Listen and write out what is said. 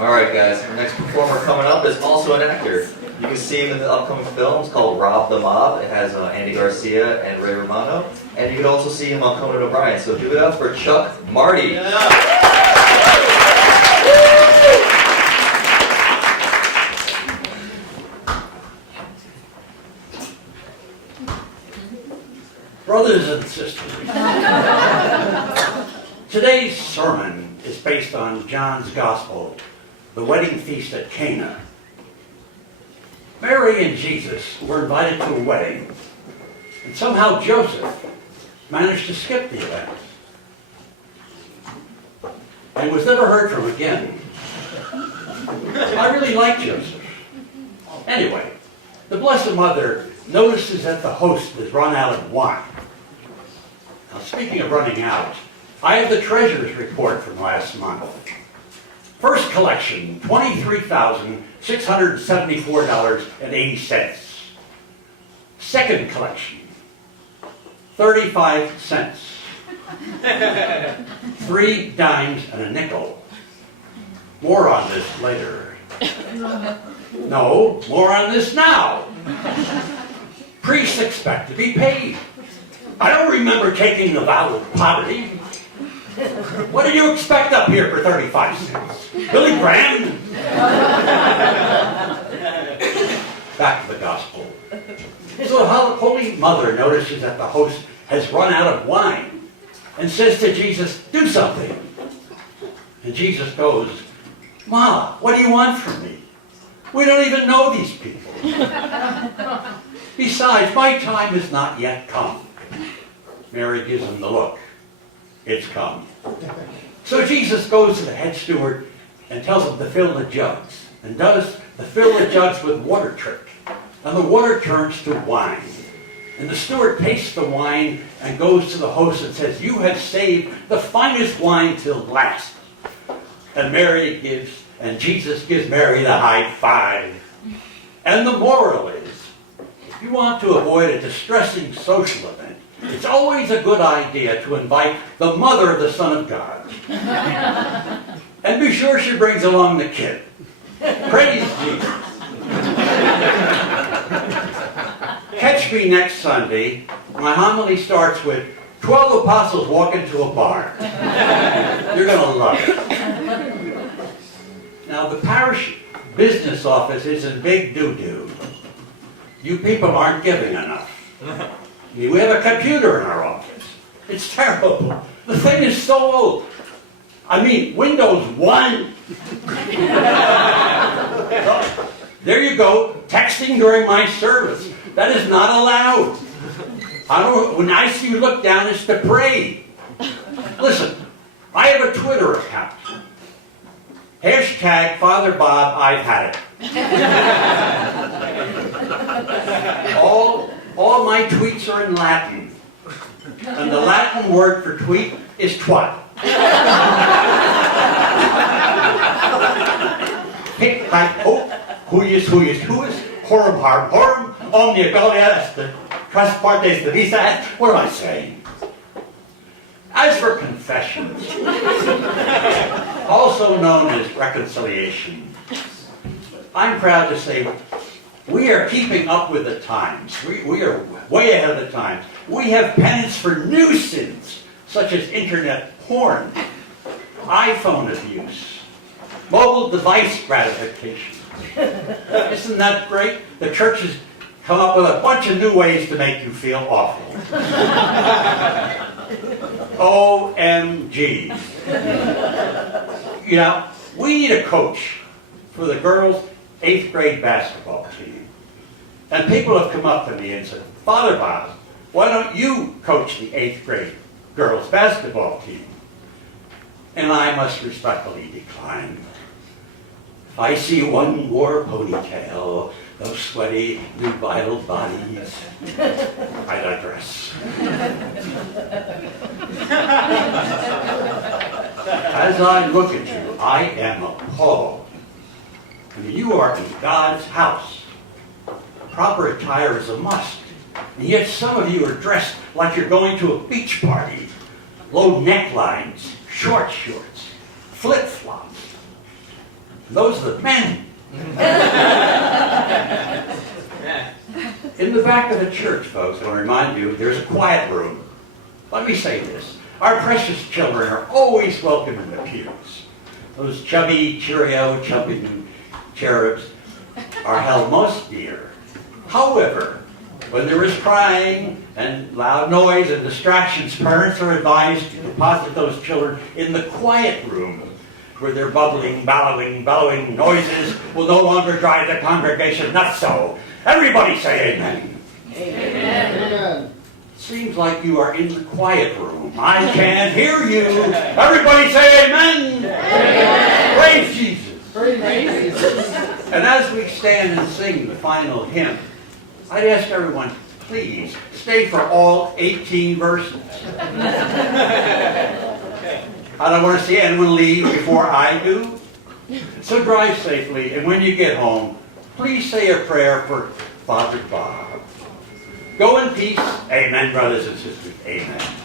Alright guys, our next performer coming up is also an actor. You can see him in the upcoming films called Rob the Mob. It has Andy Garcia and Ray Romano. And you can also see him on Conan O'Brien. So give it up for Chuck Marti. Brothers and sisters, today's sermon is based on John's Gospel, the wedding feast at Cana. Mary and Jesus were invited to a wedding, and somehow Joseph managed to skip the event and was never heard from again. I really like Joseph. Anyway, the Blessed Mother notices that the host has run out of wine. Now, speaking of running out, I have the treasurer's report from last month. First collection, $23,674.80. Second collection, 35 cents. 3 dimes and a nickel. More on this later. No, more on this now. Priests expect to be paid. I don't remember taking the vow of poverty. What do you expect up here for 35 cents? Billy Graham? Back to the gospel. So the Holy Mother notices that the host has run out of wine and says to Jesus, do something. And Jesus goes, Ma, what do you want from me? We don't even know these people. Besides, my time has not yet come. Mary gives him the look. It's come. So Jesus goes to the head steward and tells him to fill the jugs. And does the fill the jugs with water trick. And the water turns to wine. And the steward tastes the wine and goes to the host and says, you have saved the finest wine till last. And Jesus gives Mary the high five. And the moral is, if you want to avoid a distressing social event, it's always a good idea to invite the mother of the Son of God. And be sure she brings along the kid. Praise Jesus. Catch me next Sunday. My homily starts with 12 apostles walk into a bar. You're going to love it. Now, the parish business office is in big doo-doo. You people aren't giving enough. I mean, we have a computer in our office. It's terrible. The thing is so old. I mean, Windows 1. There you go, texting during my service. That is not allowed. When I see you look down, it's to pray. Listen, I have a Twitter account. Hashtag Father Bob, I've had it. All my tweets are in Latin. And the Latin word for tweet is twat. Hic haec hoc, huius, horum harm horum, omnia gloria est, tras partes divisa est. What am I saying? As for confessions, also known as reconciliation, I'm proud to say we are keeping up with the times. We are way ahead of the times. We have penance for new sins, such as internet porn, iPhone abuse, mobile device gratification. Isn't that great? The church has come up with a bunch of new ways to make you feel awful. OMG. You know, we need a coach for the girls' 8th grade basketball team. And people have come up to me and said, Father Bob, why don't you coach the 8th grade girls' basketball team? And I must respectfully decline. If I see one more ponytail, those sweaty, new vital bodies, I digress. As I look at you, I am appalled. I mean, you are in God's house. Proper attire is a must. And yet some of you are dressed like you're going to a beach party. Low necklines, short shorts, flip-flops. Those are the men. In the back of the church, folks, I want to remind you, there's a quiet room. Let me say this. Our precious children are always welcome in the pews. Those chubby Cheerio, chubby cherubs are held most dear. However, when there is crying and loud noise and distractions, parents are advised to deposit those children in the quiet room where their bubbling, bellowing noises will no longer drive the congregation nuts. So, everybody say amen. Amen. Seems like you are in the quiet room. I can't hear you. Everybody say amen. Amen. Praise Jesus. Praise Jesus. And as we stand and sing the final hymn, I'd ask everyone, please, stay for all 18 verses. I don't want to see anyone leave before I do. So drive safely, and when you get home, please say a prayer for Father Bob. Go in peace. Amen, brothers and sisters. Amen.